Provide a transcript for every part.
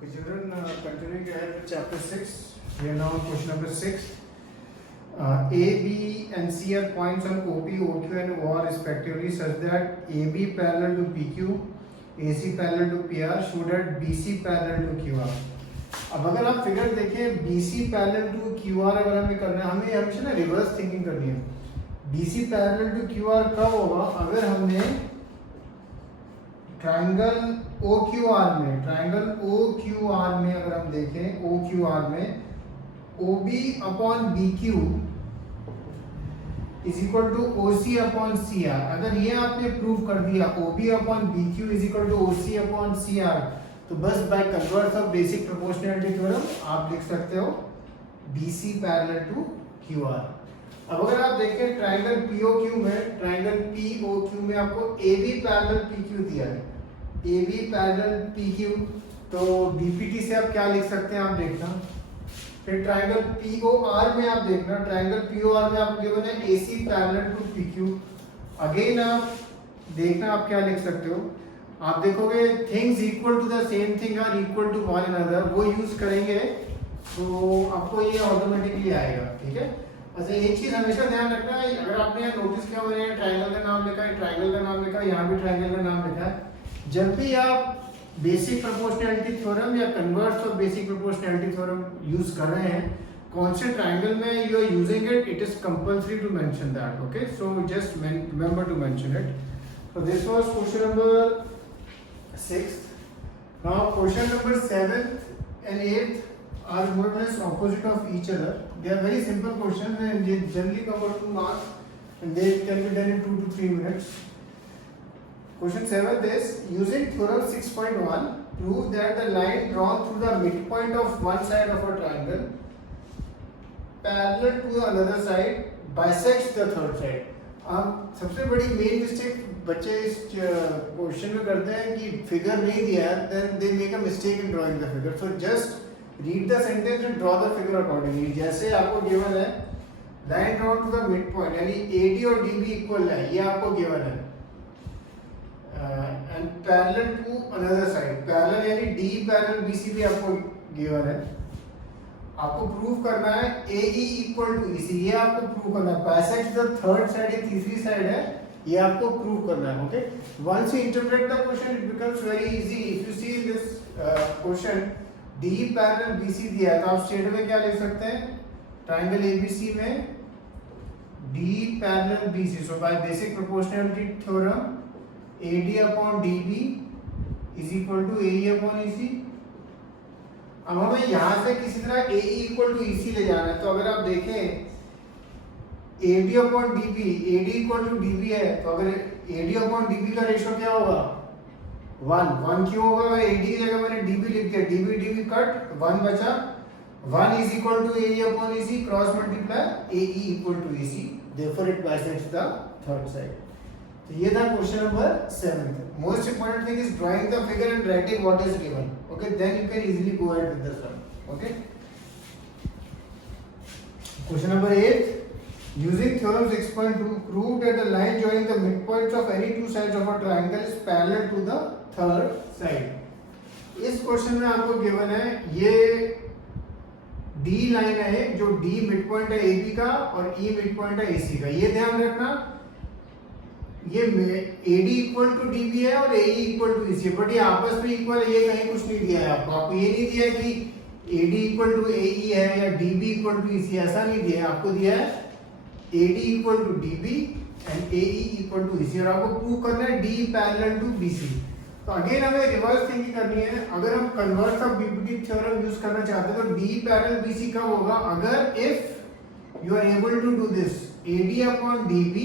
Okay, children, continuing ahead with chapter 6, we are now on question number 6. A, B, and C are points on OP, OQ, and OR respectively, such that AB parallel to PQ, AC parallel to PR, show that BC parallel to QR. अब अगर आप figure देखें BC parallel to QR अगर हमें करना है, हमें हमेशा ना रिवर्स थिंकिंग करनी है. BC पैरेलल टू QR कब होगा? अगर हमने ट्राइंगल OQR में अगर हम देखें OQR में OB upon BQ is equal to OC upon CR. अगर ये आपने प्रूव कर दिया OB upon BQ is equal to OC upon CR, तो बस by converse of basic proportionality theorem आप लिख सकते हो BC पैरेलल टू QR. अब अगर आप देखें ट्राइंगल POQ में आपको AB पैरेलल PQ दिया है, AB पैरेलल PQ, तो BPT से आप क्या लिख सकते हैं आप देखना. फिर ट्राइंगल POR में आप देखना, ट्राइंगल POR में आप गिवन है AC parallel to PQ. Again आप देखना आप क्या लिख सकते हो. आप देखोगे things equal to the same thing are equal to one another, वो यूज करेंगे तो आपको ये ऑटोमेटिकली आएगा. ठीक है. अच्छा, एक चीज हमेशा ध्यान रखना है, अगर आपने यहाँ नोटिस किया मैंने ट्राइंगल का नाम लिखा है, ट्राइंगल का नाम लिखा है, यहाँ भी ट्राइंगल का नाम लिखा है. जब भी आप बेसिक प्रोपोर्शनैलिटी थ्योरम या converse of basic proportionality theorem use कर रहे हैं कौन से ट्राइंगल में you are using it, it is compulsory to mention that. Okay, so just remember to mention it. So this was question number 6. Now question number 7th and 8th are more or less opposite of each other. They are very simple questions and they generally cover 2 marks and they can be done in 2 to 3 minutes. Question 7th is using theorem 6.1 prove that the line drawn through the midpoint of one side of a triangle parallel to the another side bisects the third side. अब सबसे बड़ी main mistake बच्चे इस question में करते हैं कि figure नहीं दिया है, then they make a mistake in drawing the figure. So just read the sentence and draw the figure accordingly. जैसे आपको गिवन है line drawn to the midpoint यानी AD और DB इक्वल है, ये आपको गिवन है, and parallel to another side, parallel यानी D पैरेलल BC भी आपको गिवन है. आपको प्रूव करना है AE इक्वल टू EC, ये आपको प्रूव करना है. बाइसेक्ट द थर्ड साइड, ये तीसरी साइड है, ये आपको प्रूव करना है. Okay, once you interpret the question it becomes very easy. If you see this question D parallel BC दिया है तो आप स्ट्रेट में क्या लिख सकते हैं, ट्रायंगल ABC में D parallel BC. So by basic proportionality theorem AD upon DB is equal to AE upon EC. अब हमें यहां से किसी तरह AE इक्वल टू EC ले जाना है, तो अगर आप देखें AD upon DB, AD equal to DB है, तो अगर AD अपॉन DB का रेशियो क्या होगा 1 क्यों होगा? अगर AD की जगह मैंने DB लिख दिया, DB कट 1 बचा, 1 is equal to AE upon EC, cross multiply AE equal to EC, therefore it bisects the third side. तो ये था क्वेश्चन नंबर 7. Most important thing is drawing the figure and writing what is given. Okay, then you can easily go ahead with the sum. Okay, question number 8. Using theorem 6.2 prove that the line joining the midpoints of any two sides of a triangle is parallel to the third side. इस question में आपको given है ये D line है, जो D midpoint है AB का और E मिडपॉइंट है AC का. ये ध्यान रखना, ये AD इक्वल टू DB है और AE equal to EC, but ये आपस में इक्वल है, ये कहीं कुछ नहीं दिया है आपको. आपको ये नहीं दिया कि AD इक्वल टू AE है या DB इक्वल टू EC, ऐसा नहीं दिया है. आपको दिया है AD equal to DB and AE equal to EC, और आपको प्रूव करना है D पैरेलल टू BC. तो अगेन हमें रिवर्स थिंकिंग करनी है. अगर हम converse of BPT theorem use करना चाहते हैं तो D पैरेलल BC कब होगा? अगर if you are able to do this AD upon DB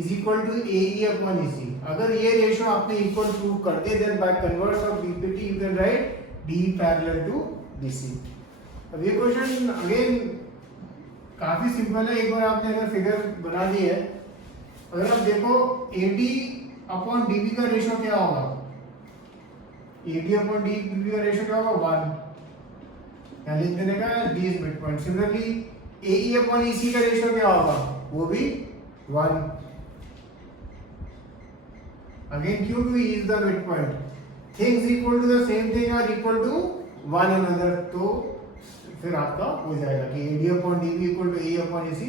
is equal to AE upon EC. अगर ये रेशियो आपने इक्वल प्रूव कर दिया then by converse of BPT you can write D parallel to BC. अब ये question again काफी simple है. एक बार आपने अगर फिगर बना दी है, अगर आप देखो AD अपॉन DB का रेशियो क्या होगा, AD अपॉन DB का रेशियो क्या होगा 1, यहाँ लिख देने का D is midpoint. Similarly AE upon EC का रेशियो क्या होगा, वो भी 1. अगेन क्योंकि E is the midpoint, things equal to the same thing are equal to one another, तो फिर आपका हो जाएगा कि AD upon DB equal to AE upon AC,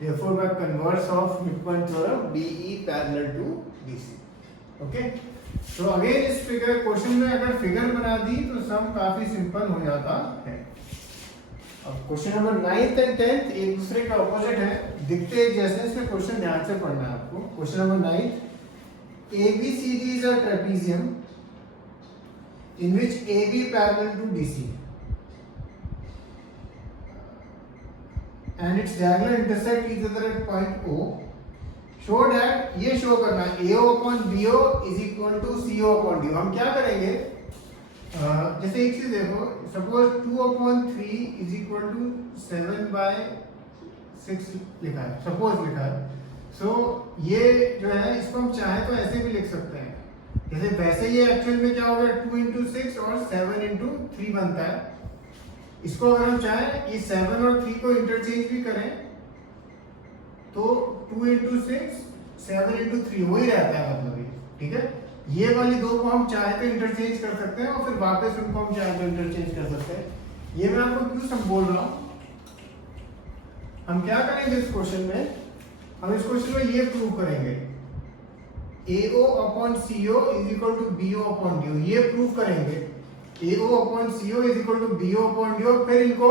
therefore by converse of midpoint theorem DE parallel to DC. Okay, तो again इस figure question में अगर फिगर बना दी तो सम काफी सिंपल हो जाता है। अब question number 9th and 10th एक दूसरे के ऑपोजिट है, दिखते एक जैसे, इसमें क्वेश्चन ध्यान से पढ़ना है आपको। Question number 9, ABCD is a trapezium in which AB parallel to DC and its diagonal intersect each other at point O. Show that, ये शो करना है AO upon BO is equal to CO upon DO। हम क्या करेंगे, जैसे एक चीज देखो, suppose 2 upon 3 is equal to 7/6 लिखा है, सपोज लिखा है। सो ये जो है इसको हम चाहे तो ऐसे भी लिख सकते हैं, जैसे वैसे ये एक्चुअल में क्या होगा 2 into 6 और 7 into 3 बनता है। इसको अगर हम चाहें ये 7 और 3 को इंटरचेंज भी करें तो 2 into 6 7 into 3 वही रहता है, मतलब ये ठीक है। ये वाली दो को हम चाहे तो इंटरचेंज कर सकते हैं और फिर वापस उनको हम चाहे तो इंटरचेंज कर सकते हैं। ये मैं आपको क्यों सब बोल रहा हूँ, हम क्या करेंगे इस क्वेश्चन में, हम इस क्वेश्चन में ये प्रूव करेंगे AO upon CO is equal to BO upon DO, ये प्रूव करेंगे AO upon CO is equal to BO upon DO, फिर इनको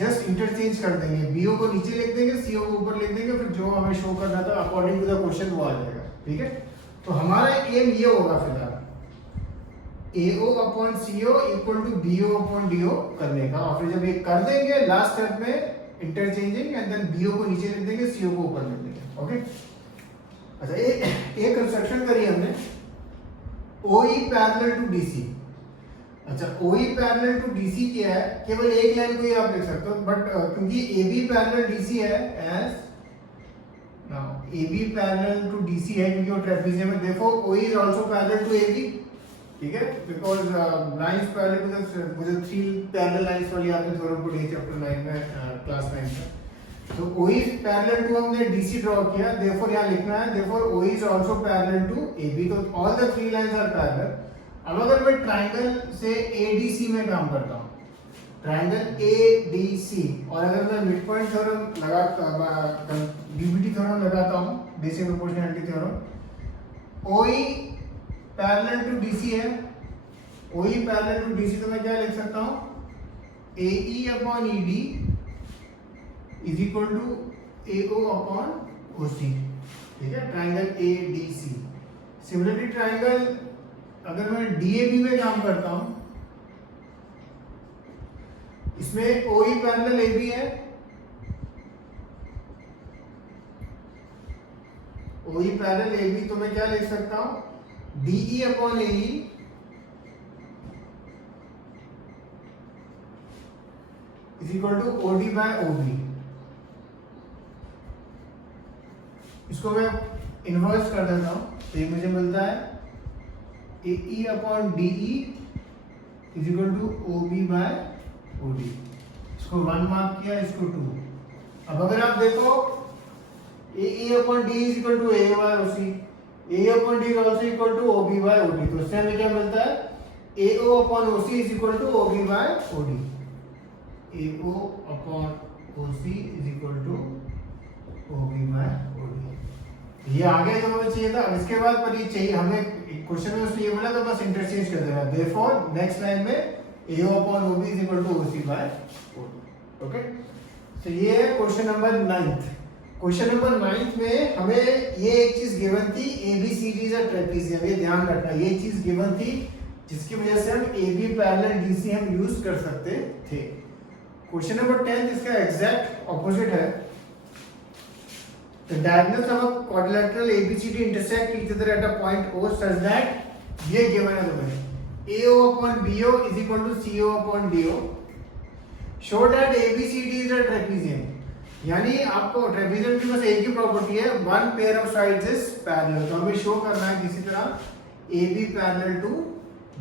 जस्ट इंटरचेंज कर देंगे, BO को नीचे लिख देंगे, CO को ऊपर लिख देंगे, फिर जो हमें शो करना था अकॉर्डिंग टू द क्वेश्चन वो आ जाएगा, ठीक है। तो हमारा एम ये होगा फिलहाल AO upon CO equal to BO upon DO करने का, और फिर जब ये कर देंगे लास्ट स्टेप में इंटरचेंजिंग एंड देन BO को नीचे लिख देंगे, CO को ऊपर लिख देंगे, ओके। अच्छा, एक कंस्ट्रक्शन करी हमने OE पैरेलल टू DC। अच्छा, OE पैरेलल टू DC क्या है, केवल एक लाइन को ही आप लिख सकते हो, बट क्योंकि AB पैरेलल DC है, as now AB parallel to DC है क्योंकि वो ट्रेपेजियम है, देखो OE is also parallel to AB, ठीक है, because lines parallel to the, मुझे 3 पैरेलल लाइंस वाली आपने थ्योरम पढ़ी चैप्टर 9 में, क्लास 9 में। तो OE पैरेलल टू हमने DC ड्रॉ किया, देयरफॉर यहां लिखना है therefore OE is also parallel to AB, तो all the 3 lines are parallel. अब अगर मैं ट्रायंगल से ADC में काम करता हूं, ट्रायंगल ADC, और अगर मैं midpoint theorem DBT theorem लगाता हूं, basic proportionality theorem, OE parallel to DC है, OE पैरेलल टू DC, तो मैं क्या लिख सकता हूं AE upon ED is equal to AO upon OC, ठीक है, ट्रायंगल ADC। सिमिलरली ट्रायंगल अगर मैं DAB में काम करता हूं, इसमें OE पैरेलल AB है, OE पैरेलल AB, तो मैं क्या लिख सकता हूं DE upon AE is equal to OD by OB। इसको मैं इन्वर्स कर देता हूं, तो ये मुझे मिलता है AE upon DE is equal to OB by OD। इसको 1 मार्क किया, इसको 2। अब अगर आप देखो AE upon DE is equal to AO by OC, AE upon D is also equal to OB by OD, तो इससे हमें क्या मिलता है AO upon OC is equal to OB by OD, AO upon OC is equal to OB by OD। ये आगे जो हमें चाहिए था, अब इसके बाद पर ये चाहिए हमें, क्वेश्चन में उसने ये बोला तो बस इंटरचेंज कर देना, देयरफॉर नेक्स्ट लाइन में AO upon OB is equal to OC by OD, okay. तो ये है question number 9th। Question number 9th में हमें ये एक चीज गिवन थी, ABCD इज अ ट्रेपेजियम, ये ध्यान रखना, ये चीज गिवन थी जिसकी वजह से हम AB पैरेलल DC हम यूज कर सकते थे। क्वेश्चन नंबर 10 इसका एग्जैक्ट ऑपोजिट है। The diagonals of a quadrilateral ABCD intersect each other at a point O such that ये given है तुम्हें AO upon BO is equal to CO upon DO। Show that ABCD is a trapezium, यानी आपको trapezium की बस एक ही property है, one pair of sides is parallel, तो हमें शो करना है किसी तरह AB पैरेलल टू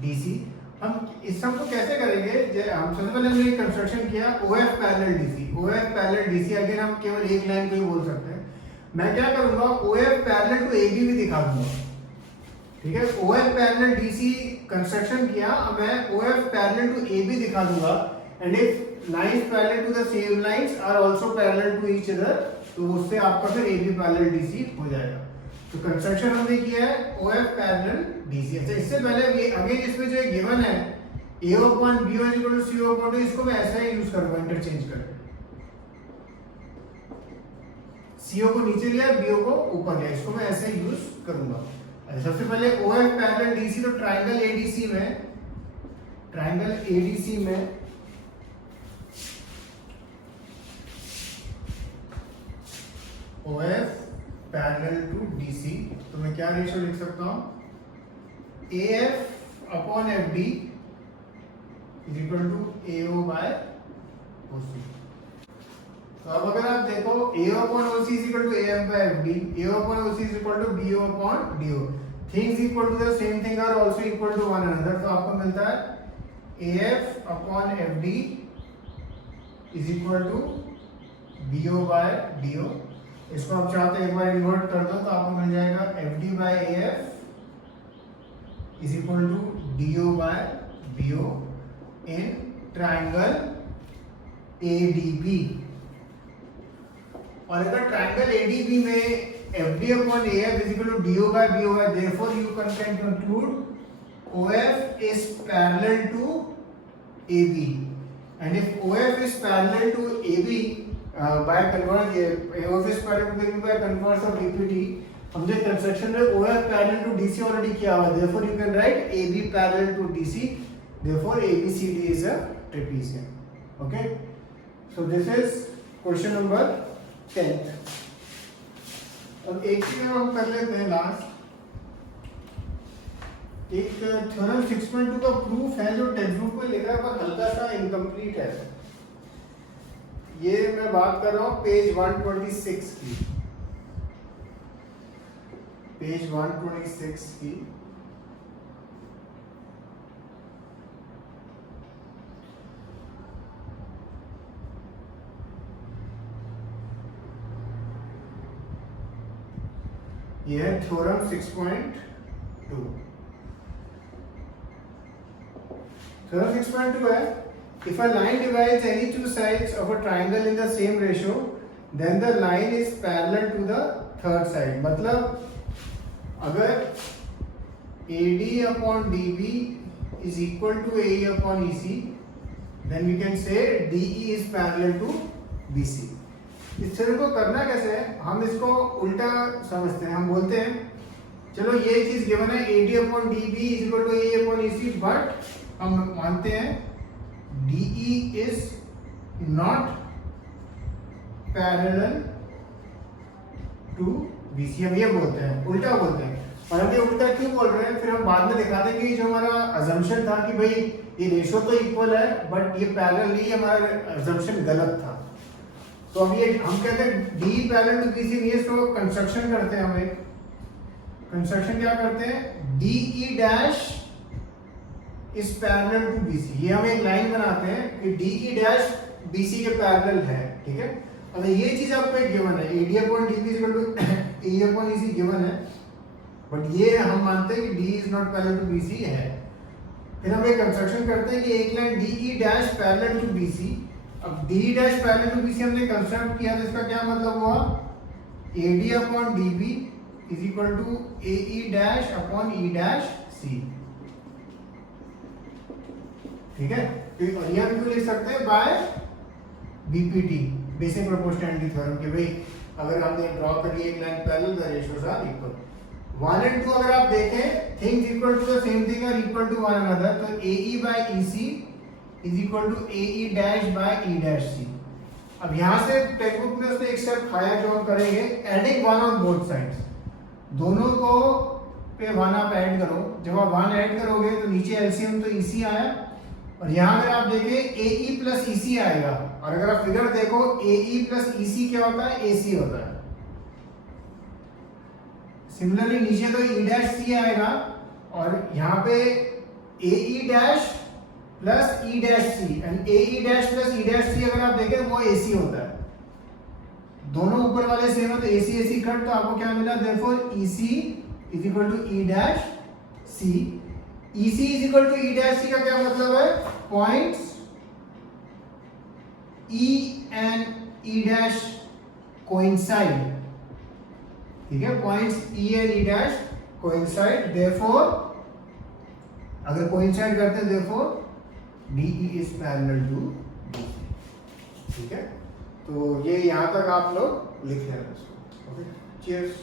DC। हम इस सब को कैसे करेंगे, हम सबसे पहले हमने कंस्ट्रक्शन किया OF parallel DC, OF parallel DC, again हम केवल एक लाइन को ही बोल सकते हैं। मैं क्या करूंगा OF पैरेलल टू AB भी दिखा दूंगा, ठीक है। OF पैरेलल DC कंस्ट्रक्शन किया, अब मैं OF पैरेलल टू AB दिखा दूंगा, and if lines parallel to the same lines are also parallel to each other, तो उससे आपका फिर AB पैरेलल DC हो जाएगा। तो कंस्ट्रक्शन हमने किया है OF पैरेलल DC। अच्छा, इससे पहले ये अगेन इसमें जो गिवन है AO upon BO is equal to CO upon DO, इसको मैं ऐसा ही यूज करूंगा इंटरचेंज करके। CO को नीचे लिया, BO को ऊपर लिया, इसको मैं ऐसे ही यूज करूंगा। अच्छा, सबसे पहले OF पैरेलल DC, तो ट्रायंगल ADC में OF पैरेलल टू DC, तो मैं क्या रेशियो लिख सकता हूं, AF upon FD is equal to AO by OC। तो अब अगर आप देखो AO upon OC is equal to AF by FD, AO upon OC is equal to BO upon DO, things equal to the same thing are also equal to one another, तो आपको मिलता है AF upon FD is equal to BO by DO। इसको आप चाहते हैं एक बार invert कर दो, तो आपको मिल जाएगा FD by AF is equal to DO by BO in triangle ADB। और अगर ट्रायंगल ADB में FD upon AF is equal to DO by BO है, therefore you can conclude OF is parallel to AB, and if OF is parallel to AB by converse, OF is parallel to AB by converse of DPT, हमने construction में OF parallel to DC already किया हुआ, therefore you can write AB parallel to DC, therefore ABCD is a trapezium. Okay, so this is question number 10th। अब एक चीज हम कर लेते हैं लास्ट, एक थ्योरम 6.2 का प्रूफ है जो टेक्स्ट बुक में लिखा है पर हल्का सा इनकम्प्लीट है। ये मैं बात कर रहा हूँ पेज 126 की, पेज 126 की। ये है थ्योरम 6.2। थ्योरम 6.2 है, if a line divides any two sides of a triangle in the same ratio, then the line is parallel to the third side। मतलब अगर AD upon DB is equal to AE upon EC, then we can say DE is parallel to BC। इस theorem को करना कैसे है, हम इसको उल्टा समझते हैं। हम बोलते हैं चलो ये चीज गिवन है AD upon DB is equal to AE upon EC, but हम मानते हैं DE is not parallel to BC, हम ये बोलते हैं, उल्टा बोलते हैं। और हम ये उल्टा क्यों बोल रहे हैं, फिर हम बाद में दिखा देंगे कि जो हमारा अजम्पशन था कि भाई ये रेशो तो इक्वल है बट ये पैरेलल नहीं, हमारा अजम्पशन गलत था। तो अब ये हम कहते हैं D पैरेलल टू BC नहीं है, इसको कंस्ट्रक्शन करते हैं। हम एक कंस्ट्रक्शन क्या करते हैं, DE dash is parallel to BC, ये हम एक लाइन बनाते हैं कि DE डैश BC के पैरेलल है, ठीक है। अब ये चीज आपको एक गिवन है, AD upon DB equal to AE upon EC given है, बट ये हम मानते हैं कि D is not parallel to BC है। फिर हम एक कंस्ट्रक्शन करते हैं कि एक line DE dash parallel to BC। अब DE dash parallel to BC हमने कंस्ट्रक्ट किया, तो इसका क्या मतलब हुआ, AD upon DB is equal to AE dash upon E dash C, ठीक है। और ये हम क्यों लिख सकते हैं, by BPT, basic proportionality theorem, कि भाई अगर हमने ड्रॉ करी एक line parallel, the ratios are equal. 1 and 2 अगर आप देखें things equal to the same thing are equal to one another, तो AE by EC is equal to AE dash by E dash C। अब यहाँ से text book में उसने एक स्टेप खाया जो हम करेंगे, एडिंग 1 ऑन बोथ साइड्स, दोनों को पे 1 आप ऐड करो। जब आप 1 ऐड करोगे तो नीचे एलसीएम तो EC आया, और यहाँ अगर आप देखें AE प्लस EC आएगा, और अगर आप फिगर देखो AE प्लस EC क्या होता है, AC होता है। सिमिलरली नीचे तो E डैश C आएगा, और यहाँ पे AE dash plus E dash C, and AE dash plus E dash C अगर आप देखें वो AC होता है। दोनों ऊपर वाले सेम है तो AC AC कट, तो आपको क्या मिला, therefore EC is equal to E dash C, EC is equal to E dash C का क्या मतलब है? Points E and E dash coincide, ठीक है, points E and E dash coincide, therefore अगर कोइंसाइड करते हैं therefore DE is parallel to BC, ठीक है। तो ये यहां तक आप लोग लिख लेना इसको, ओके, चीयर्स।